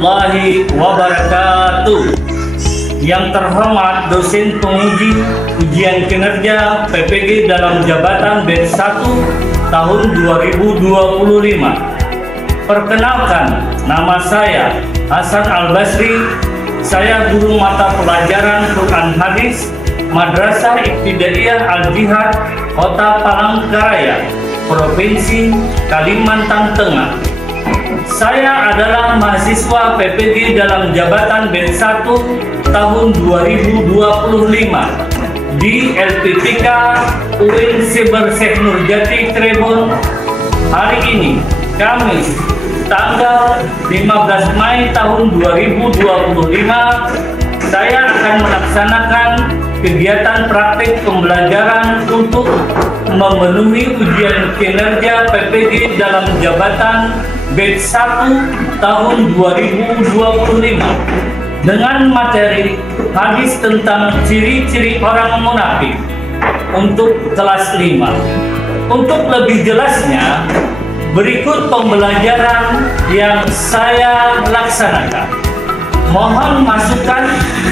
warahmatullahi wabarakatuh. Yang terhormat dosen penguji ujian kinerja PPG dalam jabatan batch 1 tahun 2025. Perkenalkan, nama saya Hasan Al-Basri. Saya guru mata pelajaran Quran Hadis Madrasah Ibtidaiyah Al-Jihad Kota Palangkaraya, Provinsi Kalimantan Tengah. Saya adalah mahasiswa PPG dalam jabatan batch 1 tahun 2025 di LPTK UIN Siber Syekh Nurjati Cirebon. Hari ini, Kamis, tanggal 15 Mei tahun 2025, saya akan melaksanakan kegiatan praktik pembelajaran untuk memenuhi ujian kinerja PPG dalam jabatan batch 1 tahun 2025 dengan materi hadis tentang ciri-ciri orang munafik untuk kelas 5. Untuk lebih jelasnya, berikut pembelajaran yang saya laksanakan. Mohon masukan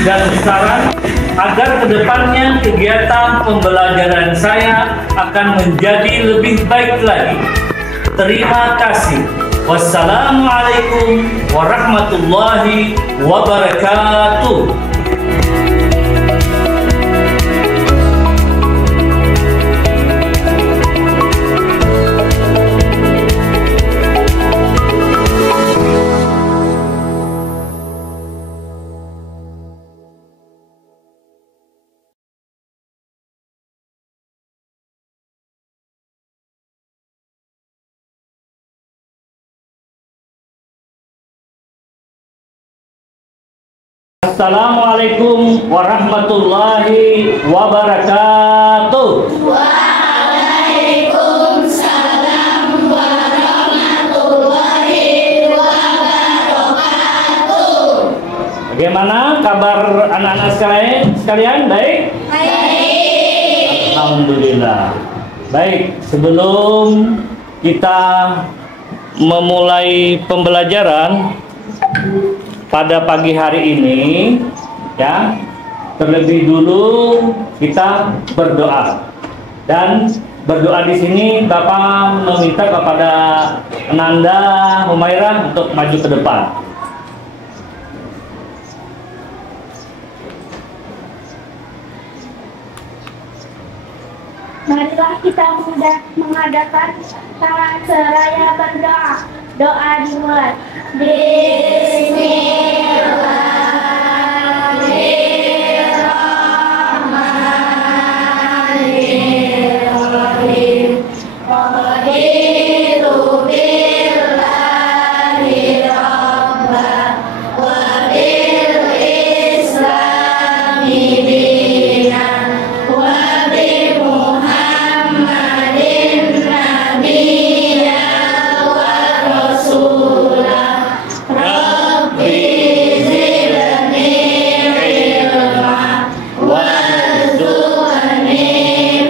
dan saran agar kedepannya kegiatan pembelajaran saya akan menjadi lebih baik lagi. Terima kasih. Wassalamualaikum warahmatullahi wabarakatuh. Assalamualaikum warahmatullahi wabarakatuh. Waalaikumsalam warahmatullahi wabarakatuh. Bagaimana kabar anak-anak sekalian? Baik? Baik. Alhamdulillah. Baik, sebelum kita memulai pembelajaran pada pagi hari ini, ya, terlebih dulu kita berdoa. Dan berdoa di sini Bapak meminta kepada Ananda Humairah untuk maju ke depan. Marilah kita mengadakan tangan seraya berdoa. Doa dimulai. Bismillahirrahmanirrahim. Raditu billahi rabban wa bil islami dinan wa bi Muhammadin nabiyyan wa rasulah. Rabbi zidni ilma warzuqni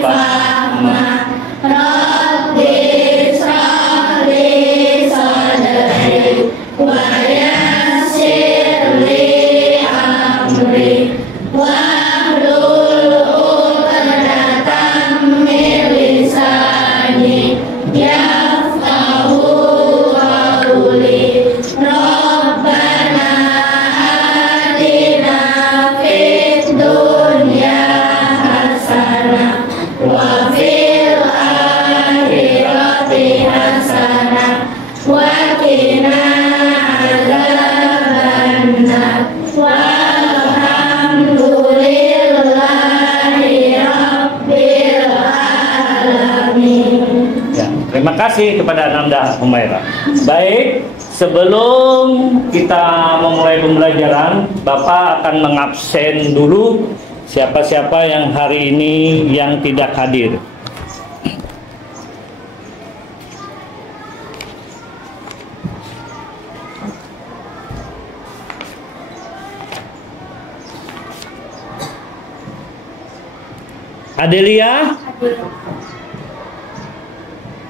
fahma. Rabbi shrah li sadri wa yassir li amri wahlul 'uqdatam min lisani yafqahu qawli. Rabbana atina fid dunya hasanah wa fil akhirati hasanah wa qina adzabannar. Walhamdulillahi rabbil alamin. Ya, terima kasih kepada Ananda Humairah. Baik, sebelum kita memulai pembelajaran, Bapak akan mengabsen dulu siapa-siapa yang hari ini yang tidak hadir. Adelia,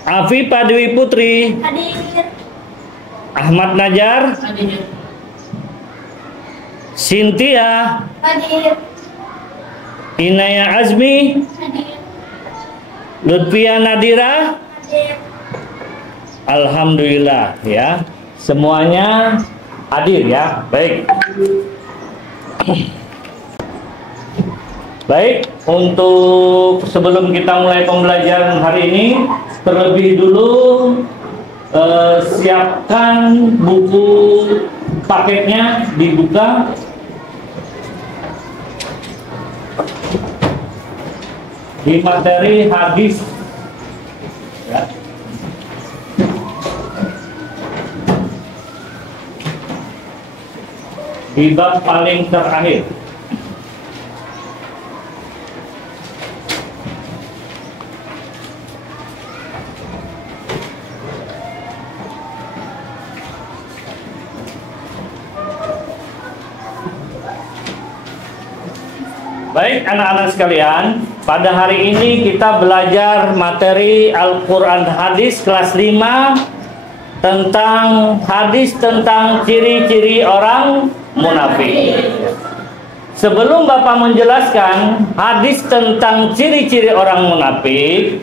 Afi Padwi Putri, Hadir. Ahmad Najar, Hadir. Cynthia, Hadir. Inaya Azmi, Hadir. Lutfia Nadira. Hadir. Alhamdulillah ya, semuanya hadir ya. Baik. Baik, untuk sebelum kita mulai pembelajaran hari ini, terlebih dulu siapkan buku paketnya, dibuka. Di materi hadis ya. Di bab paling terakhir. Baik anak-anak sekalian, pada hari ini kita belajar materi Al-Quran Hadis kelas 5 tentang hadis tentang ciri-ciri orang munafik. Sebelum Bapak menjelaskan hadis tentang ciri-ciri orang munafik,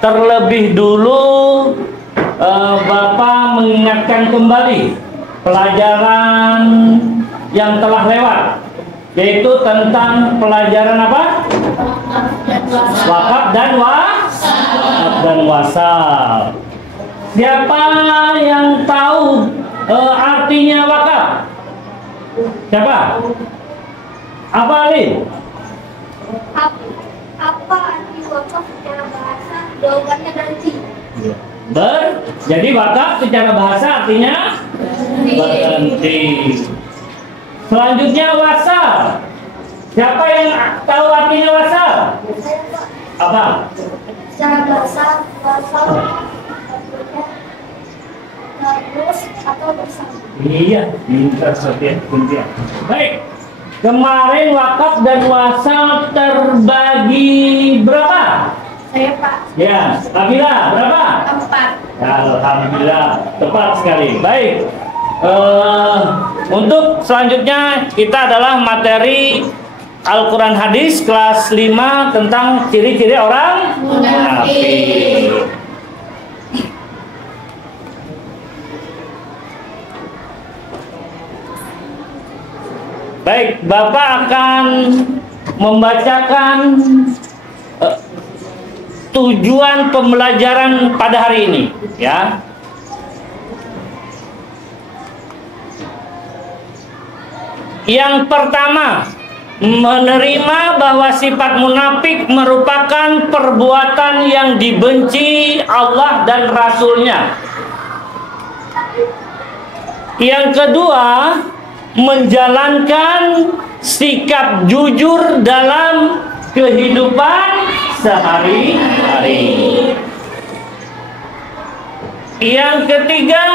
terlebih dulu Bapak mengingatkan kembali pelajaran yang telah lewat, yaitu tentang pelajaran apa? Wakaf dan wasal. Siapa yang tahu artinya wakaf? Siapa? Apa Ali? Apa arti wakaf secara bahasa? Jawabannya nanti. Jadi wakaf secara bahasa artinya berhenti. Selanjutnya wasal. Siapa yang tahu artinya wasal? Apa? Secara bahasa, wasal terus atau bersama. Iya, pintar Setia. Baik. Kemarin wakaf dan wasal terbagi berapa? Saya Pak. Ya, Nabila berapa? 4. Alhamdulillah, tepat sekali. Baik. Untuk selanjutnya kita adalah materi Al-Quran Hadis kelas 5 tentang ciri-ciri orang munafik. Baik, Bapak akan membacakan tujuan pembelajaran pada hari ini, ya. Yang pertama, menerima bahwa sifat munafik merupakan perbuatan yang dibenci Allah dan Rasul-Nya. Yang kedua, menjalankan sikap jujur dalam kehidupan sehari-hari. Yang ketiga,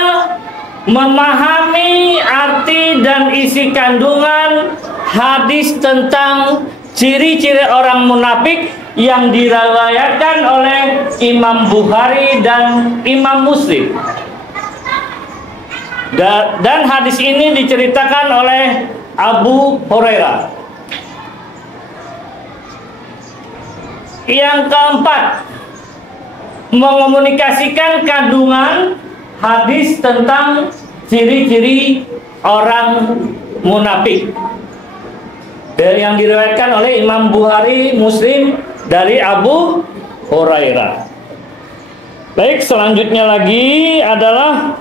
memahami arti dan isi kandungan hadis tentang ciri-ciri orang munafik yang diriwayatkan oleh Imam Bukhari dan Imam Muslim. Dan hadis ini diceritakan oleh Abu Hurairah. Yang keempat, mengomunikasikan kandungan hadis tentang ciri-ciri orang munafik yang diriwayatkan oleh Imam Bukhari, Muslim dari Abu Hurairah. Baik, selanjutnya lagi adalah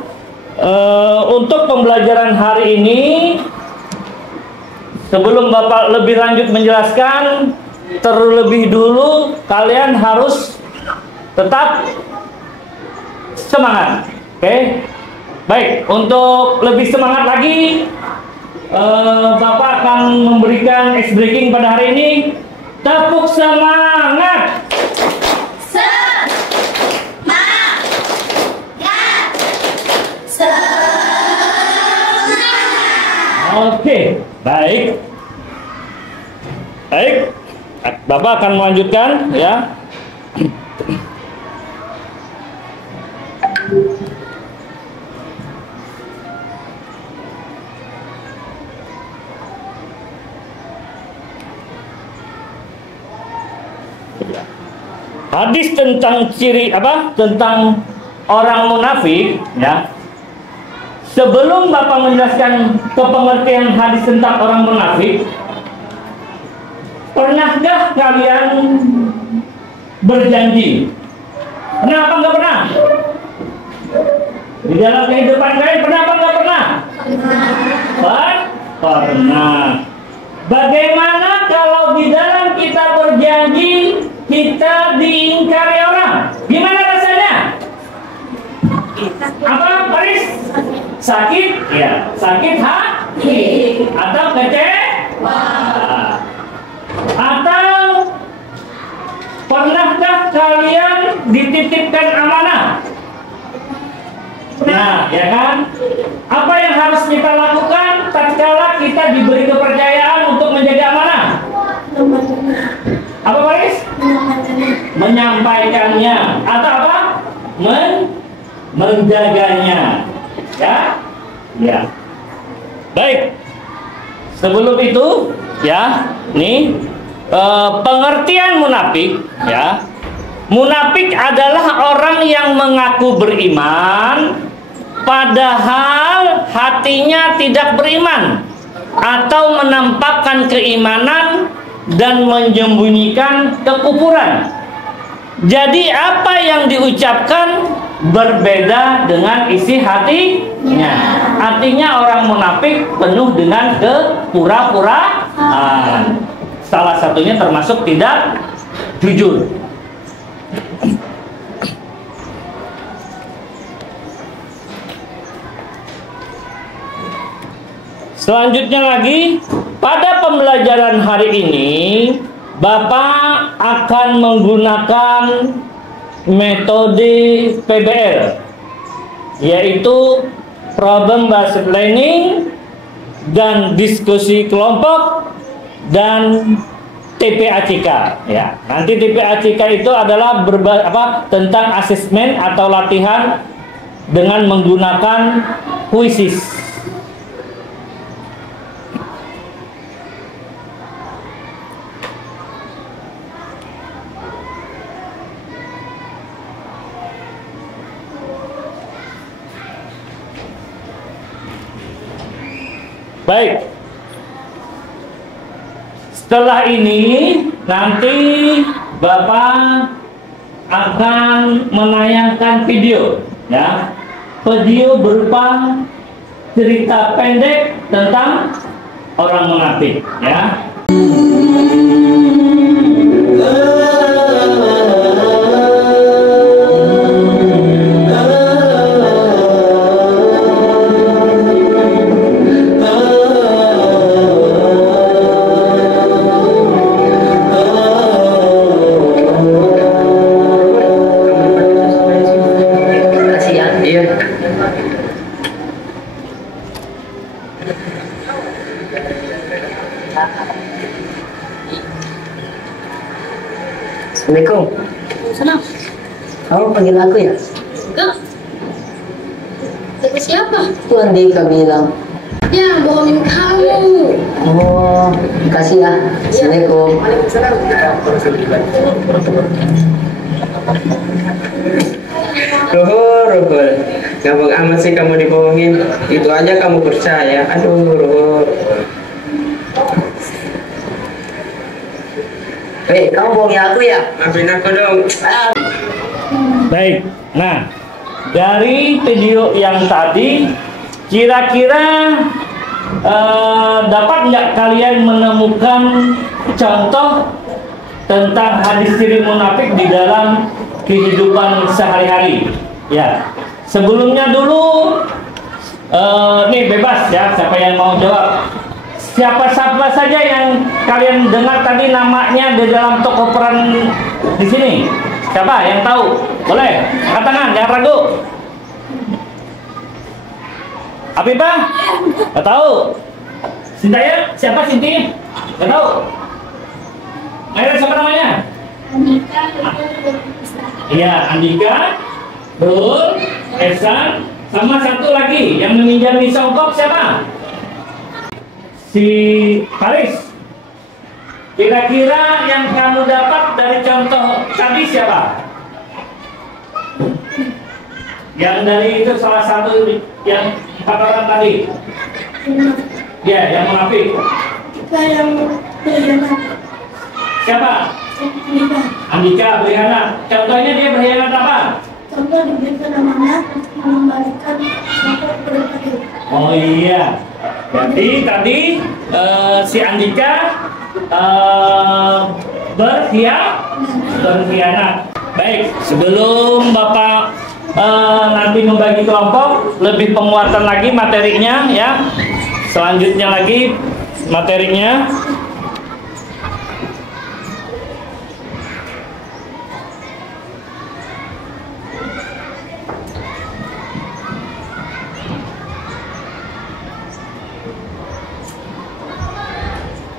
untuk pembelajaran hari ini, sebelum Bapak lebih lanjut menjelaskan, terlebih dulu kalian harus tetap semangat. Oke? Baik, untuk lebih semangat lagi, Bapak akan memberikan ice breaking pada hari ini. Tepuk semangat. Oke, baik. Baik. Bapak akan melanjutkan ya. Hadis tentang ciri apa? Tentang orang munafik, ya. Sebelum Bapak menjelaskan kepengertian hadis tentang orang munafik, pernahkah kalian berjanji? Pernah apa nggak pernah? Di dalam kehidupan kalian pernah apa nggak pernah? Pernah. Bagaimana kalau di dalam kita berjanji kita diingkari orang? Gimana rasanya? Apa, Paris? Sakit? Ya, sakit hati. Atau kecewa? Atau pernahkah kalian dititipkan amanah? Nah, ya kan? Apa yang harus kita lakukan tatkala kita diberi kepercayaan untuk menjaga amanah? Apa, Paris? Menyampaikannya atau apa? Menjaganya. Ya? Ya. Baik. Sebelum itu, ya, nih pengertian munafik, ya. Munafik adalah orang yang mengaku beriman padahal hatinya tidak beriman, atau menampakkan keimanan dan menyembunyikan kekufuran. Jadi apa yang diucapkan berbeda dengan isi hatinya. Artinya orang munafik penuh dengan kepura-puraan. Salah satunya termasuk tidak jujur. Selanjutnya lagi, pada pembelajaran hari ini Bapak akan menggunakan metode PBL, yaitu problem based learning dan diskusi kelompok dan TPACK, ya. Nanti TPACK itu adalah tentang asesmen atau latihan dengan menggunakan kuisis. Baik. Setelah ini nanti Bapak akan menayangkan video, ya. Video berupa cerita pendek tentang orang munafik, ya. Assalamualaikum. Salam. Kamu panggil aku ya? Enggak. Tapi siapa? Itu Andika bilang. Ya, bohongin kamu. Oh, makasih ya. Assalamualaikum. Ruhur, gampang amat sih kamu dibohongin. Itu aja kamu percaya. Aduh, Ruhur. Hei, kamu bohongin aku ya? Maafin aku dong. Baik. Nah, dari video yang tadi, kira-kira dapat nggak kalian menemukan contoh tentang hadis ciri munafik di dalam kehidupan sehari-hari? Ya. Sebelumnya dulu, nih bebas ya, siapa yang mau jawab. Siapa-siapa saja yang kalian dengar tadi namanya di dalam toko peran di sini? Siapa yang tahu? Boleh, angkat tangan, jangan ragu. Apipah? Gak tahu. Sintaya? Siapa Sinti? Gak tahu. Ayo, siapa namanya? Andika, Iya, Andika, Rul, Esan, sama satu lagi yang meminjami songkok siapa? Si Paris. Kira-kira yang kamu dapat dari contoh tadi siapa? Yang dari itu salah satu yang 4 orang tadi. Ya, yang munafik. Kita yang berkhianat. Siapa? Andika berkhianat. Contohnya dia berkhianat apa? Contoh diberikan amanat mengembalikan sampai berkali. Oh iya. Jadi tadi si Andika berkhianat. Baik, sebelum Bapak nanti membagi kelompok, lebih penguatan lagi materinya ya. Selanjutnya lagi materinya.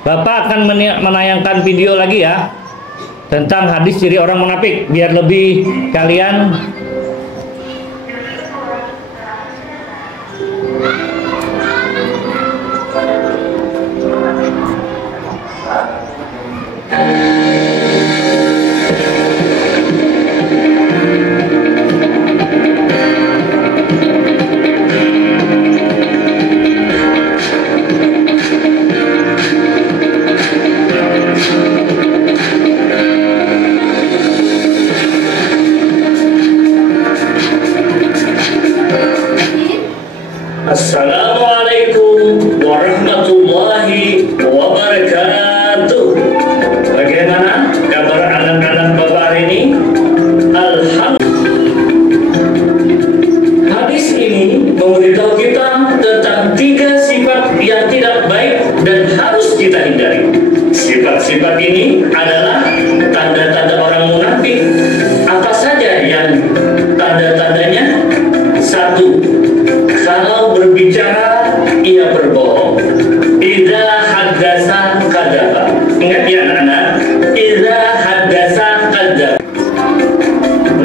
Bapak akan menayangkan video lagi ya tentang hadis ciri orang munafik biar lebih kalian Assalamualaikum warahmatullahi wabarakatuh. Bagaimana kabar anak-anak Bapak hari ini? Alhamdulillah. Hadis ini memberitahu kita tentang 3 sifat yang tidak baik dan harus kita hindari. Sifat-sifat ini adalah tanda-tanda orang munafik. Apa saja yang tanda-tandanya? 1. Kalau berbicara, ia berbohong. Idza haddasa kadzaba. Ingat ya anak-anak, idza haddasa kadzaba.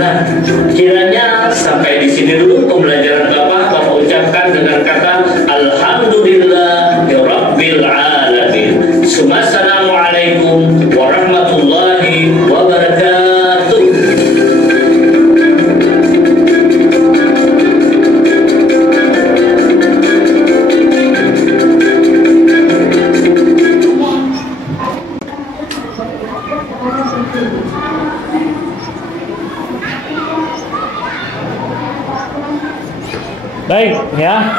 Nah, kiranya sampai di sini dulu pembelajaran Bapak ucapkan dengan kata Alhamdulillahirabbil alamin. Assalamualaikum warahmatullahi wabarakatuh. Baik ya,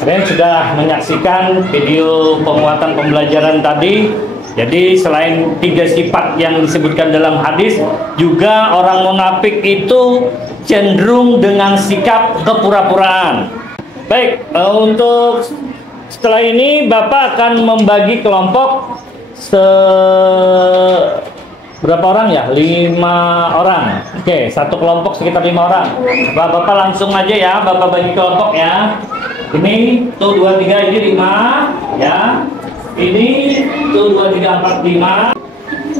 kalian sudah menyaksikan video penguatan pembelajaran tadi. Jadi selain 3 sifat yang disebutkan dalam hadis, juga orang munafik itu cenderung dengan sikap kepura-puraan. Baik, untuk setelah ini Bapak akan membagi kelompok berapa orang ya? 5 orang. Oke, satu kelompok sekitar 5 orang. Bapak langsung aja ya, Bapak bagi kelompok ya. Ini tuh 2, 3, ini 5 ya. Ini tuh 2, 3, 4, 5.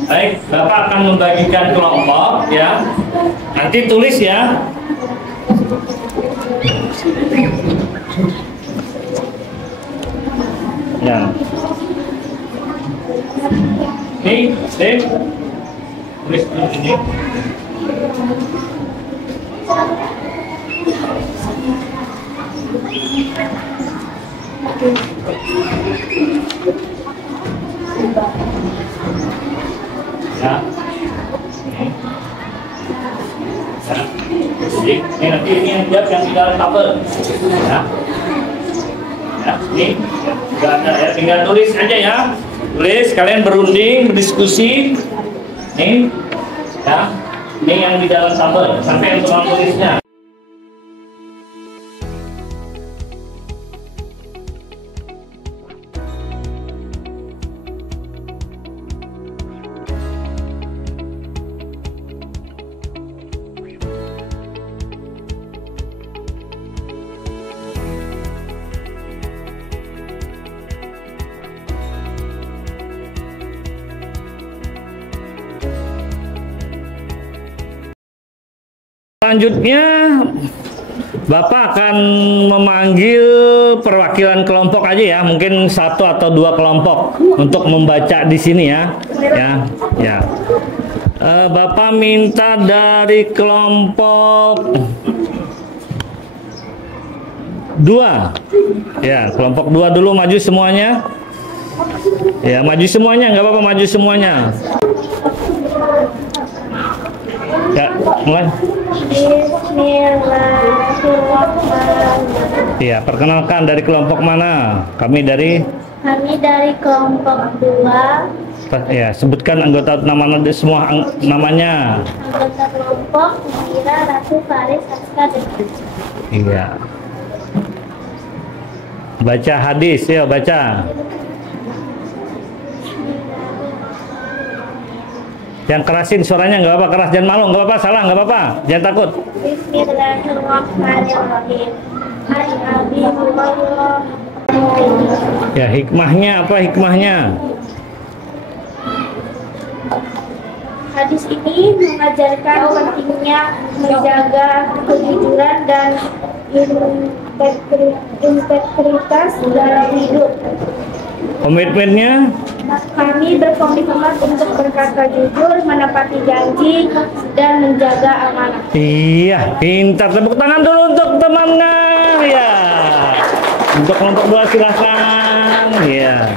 Baik, Bapak akan membagikan kelompok ya. Nanti tulis ya. Ya. Nih, tulis dulu ini. Ya. Ini nanti ini yang siap yang di dalam tabel. Ya. Ya, ini enggak ada ya, tinggal tulis aja ya. Tulis, kalian berunding, berdiskusi. Nih, ya. Ini yang di dalam tabel, sampai yang tukang tulisnya. Selanjutnya Bapak akan memanggil perwakilan kelompok aja ya, mungkin 1 atau 2 kelompok untuk membaca di sini ya. Ya. Bapak minta dari kelompok 2. Ya, kelompok 2 dulu maju semuanya. Ya, maju semuanya, nggak apa-apa maju semuanya. Ya, mulai. Bismillahirrahmanirrahim. Iya, perkenalkan dari kelompok mana? Kami dari Kelompok 2. ya, sebutkan anggota semua namanya. Anggota kelompok Mira, Ratu, Faris, Aska, dan Aji. Iya. Baca hadis, ya baca. Yang kerasin suaranya nggak apa-apa, keras jangan malu, nggak apa-apa, salah nggak apa-apa, jangan takut. Bismillahirrahmanirrahim. Hai Abi Hurairah. Ya, hikmahnya apa hikmahnya? Hadis ini mengajarkan pentingnya menjaga kejujuran dan integritas dalam hidup. Komitmennya? Kami berkomitmen untuk berkata jujur, menepati janji, dan menjaga amanah. Iya, pintar. Tepuk tangan dulu untuk temannya. Ya. Untuk kelompok 2 silahkan. Ya.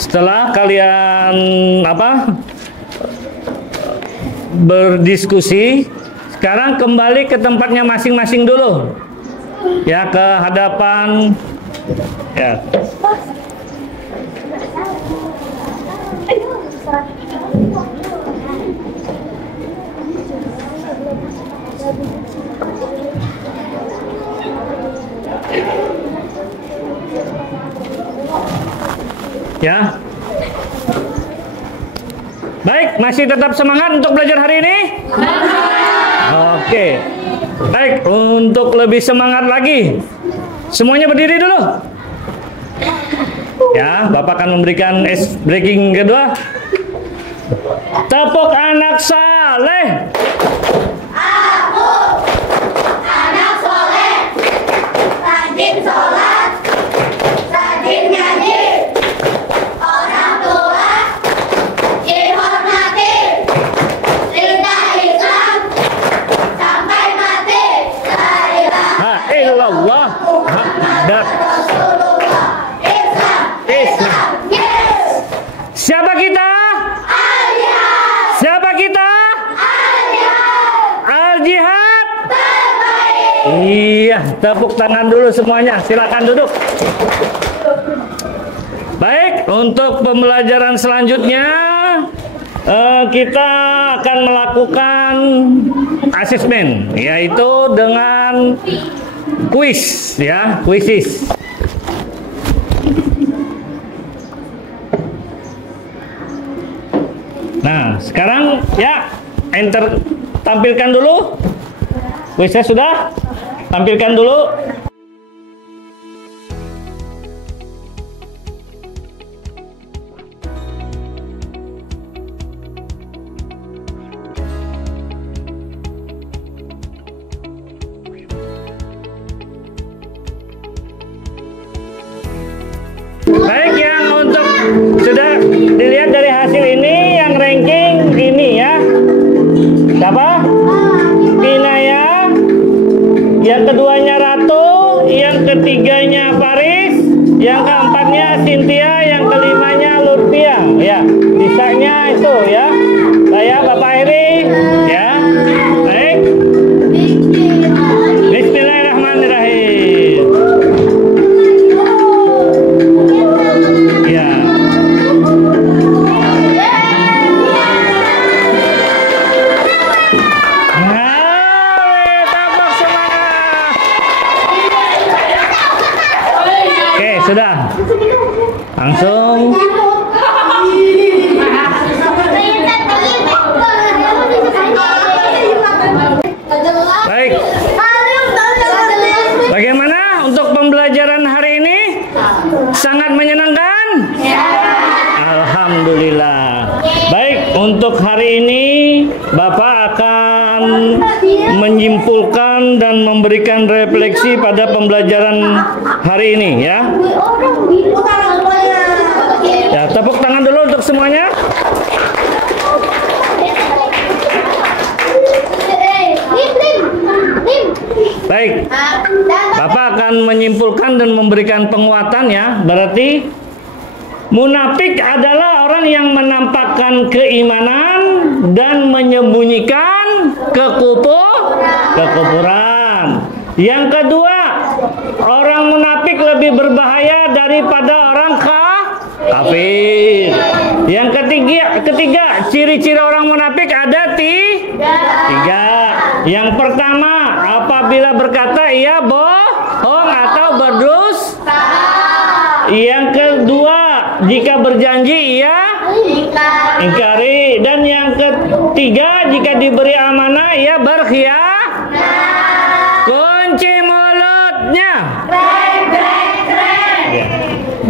Setelah kalian berdiskusi, sekarang kembali ke tempatnya masing-masing dulu. Ya, ke hadapan. Ya. Ya. Baik, masih tetap semangat untuk belajar hari ini? Oke. Baik, untuk lebih semangat lagi, semuanya berdiri dulu. Ya, Bapak akan memberikan ice breaking kedua. Tepuk anak saleh. Aku anak soleh, rajin sholat, rajin ngaji, orang tua dihormati, cinta Islam sampai mati. La ilaha illallah Muhammad Rasulullah. Islam, yes. Siapa kita? Siapa kita? Al-Jihad Terbaik. Iya, tepuk tangan dulu semuanya. Silakan duduk. Baik, untuk pembelajaran selanjutnya kita akan melakukan asesmen, yaitu dengan kuis, ya, kuisis. Nah, sekarang ya, tampilkan dulu. Kuisnya sudah? Tampilkan dulu. Baik, yang untuk sudah dilihat dari hasil ini, yang ranking ini ya. Siapa? Pinaya. Yang keduanya Ratu, yang ketiganya Faris, yang keempatnya Cynthia, yang kelimanya Lutfia. Ya, sisanya itu ya. Saya Bapak Heri, ya. Baik. Bismillahirrahmanirrahim. Ya. Oke, sudah. Langsung. Baik. Bagaimana untuk pembelajaran hari ini? Sangat menyenangkan? Alhamdulillah. Baik, untuk hari ini Bapak akan menyimpulkan dan memberikan refleksi pada pembelajaran hari ini ya. Ya, tepuk tangan dulu untuk semuanya. Baik, Bapak akan menyimpulkan dan memberikan penguatan ya. Berarti munafik adalah orang yang menampakkan keimanan dan menyembunyikan kekufuran. Yang kedua, orang munafik lebih berbahaya daripada orang kafir. Yang ketiga, ciri-ciri orang munafik ada tiga. Yang pertama, apabila berkata ia bohong atau berdusta. Yang kedua, jika berjanji ia ingkari. Dan yang ketiga, jika diberi amanah ia berkhianat. Kunci mulutnya.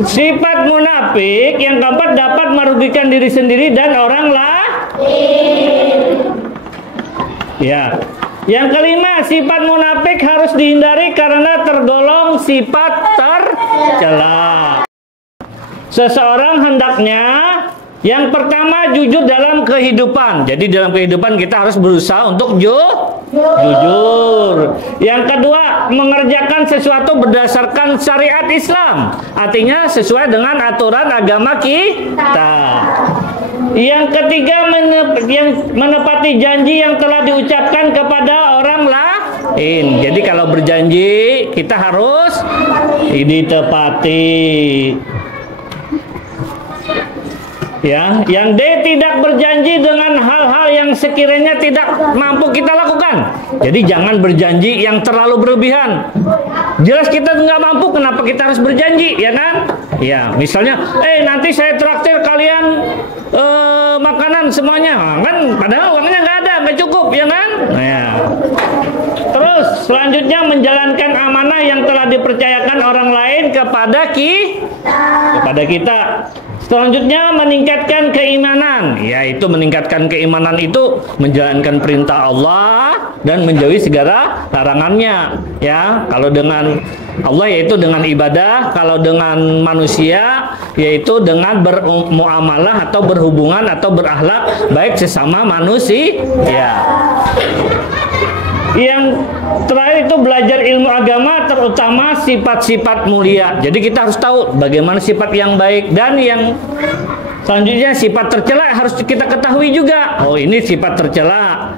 Sifat munafik yang keempat dapat merugikan diri sendiri dan orang lain. Ya. Yang kelima, sifat munafik harus dihindari karena tergolong sifat tercela. Seseorang hendaknya yang pertama jujur dalam kehidupan. Jadi dalam kehidupan kita harus berusaha untuk jujur. Yang kedua, mengerjakan sesuatu berdasarkan syariat Islam. Artinya sesuai dengan aturan agama kita. Yang ketiga, menepati janji yang telah diucapkan kepada orang lain. Jadi kalau berjanji kita harus ditepati. Ya, yang D, tidak berjanji dengan hal-hal yang sekiranya tidak mampu kita lakukan. Jadi jangan berjanji yang terlalu berlebihan. Jelas kita nggak mampu, kenapa kita harus berjanji, ya kan? Ya, misalnya, nanti saya traktir kalian makanan semuanya, kan? Padahal uangnya nggak ada, nggak cukup, ya kan? Ya. Terus selanjutnya menjalankan amanah yang telah dipercayakan orang lain kepada kita. Selanjutnya meningkatkan keimanan, yaitu meningkatkan keimanan itu menjalankan perintah Allah dan menjauhi segala larangannya. Ya, kalau dengan Allah yaitu dengan ibadah, kalau dengan manusia yaitu dengan bermuamalah atau berhubungan atau berakhlak baik sesama manusia. Ya. Yang terakhir itu belajar ilmu agama, terutama sifat-sifat mulia. Jadi kita harus tahu bagaimana sifat yang baik, dan yang selanjutnya sifat tercela harus kita ketahui juga. Oh, ini sifat tercela,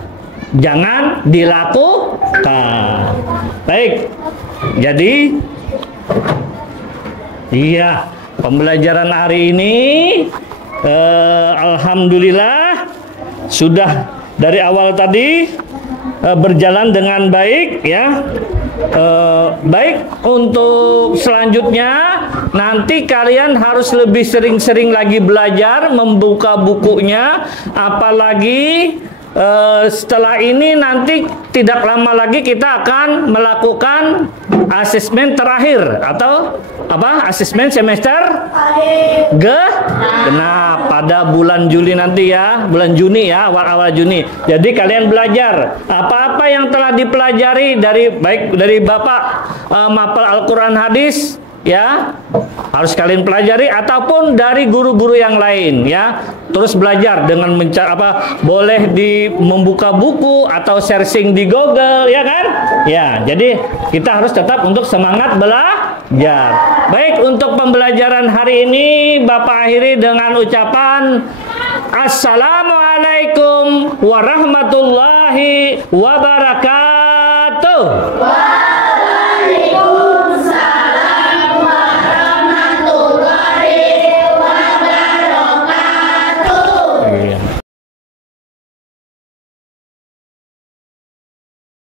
jangan dilakukan. Baik, jadi iya, pembelajaran hari ini alhamdulillah sudah dari awal tadi berjalan dengan baik ya. Baik, untuk selanjutnya nanti kalian harus lebih sering-sering lagi belajar, membuka bukunya, apalagi setelah ini nanti tidak lama lagi kita akan melakukan asesmen terakhir atau asesmen semester genap pada bulan Juli nanti ya, bulan Juni ya, awal Juni. Jadi kalian belajar apa-apa yang telah dipelajari baik dari Bapak mapel Al-Quran hadis ya, harus kalian pelajari, ataupun dari guru-guru yang lain ya. Terus belajar dengan boleh membuka buku atau searching di Google, ya kan? Ya, jadi kita harus tetap untuk semangat belajar. Baik, untuk pembelajaran hari ini Bapak akhiri dengan ucapan Assalamualaikum warahmatullahi wabarakatuh.